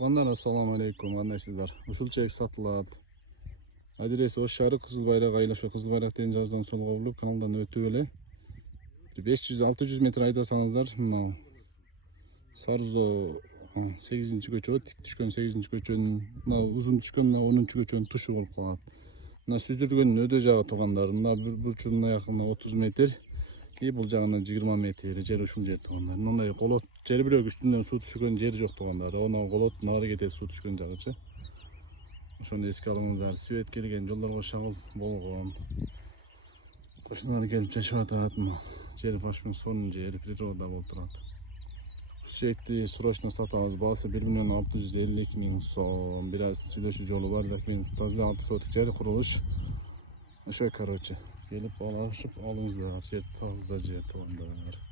Tuğanlar assalamu alaikum. Anlaysızlar. Uşul çek satılad. Adresi o şarı Kızıl Bayrak ayla şu Kızıl Bayrak deyin жаздан солға бұрылып kanaldan өтіп эле 500-600 метр айдасаңыздар мынау Сарзо 8-көчө тик түшкөн 8-көчөнүн мына узун түшкөн мына 10-көчөнүн тушу болуп калат. Мына сүздүргөндүн өдө жагы туугандар. Мына бурчунун аягына 30 метр, бул жагына 20 метр жер ушул жер туугандар. Мындай колот жер бирок үстүнөн суу түшкөн жер жок туугандар. Онун колоттун ары кетет суу түшкөн жагычы. Ошону эске алыңыздар. Свет келген жолдорго шагыл болгон. Кошуналар келип жашап атат. Жер башпен сонун жер природа болуп турат. Çekti срочно сатабыз. Баасы 1.650.000 сом. Biraz сүйлөшүү жолу бар, мен таза 6 соток жер курулуш. Ошо короче, келип алышып алыңыздар. Жер таза жер туугандар.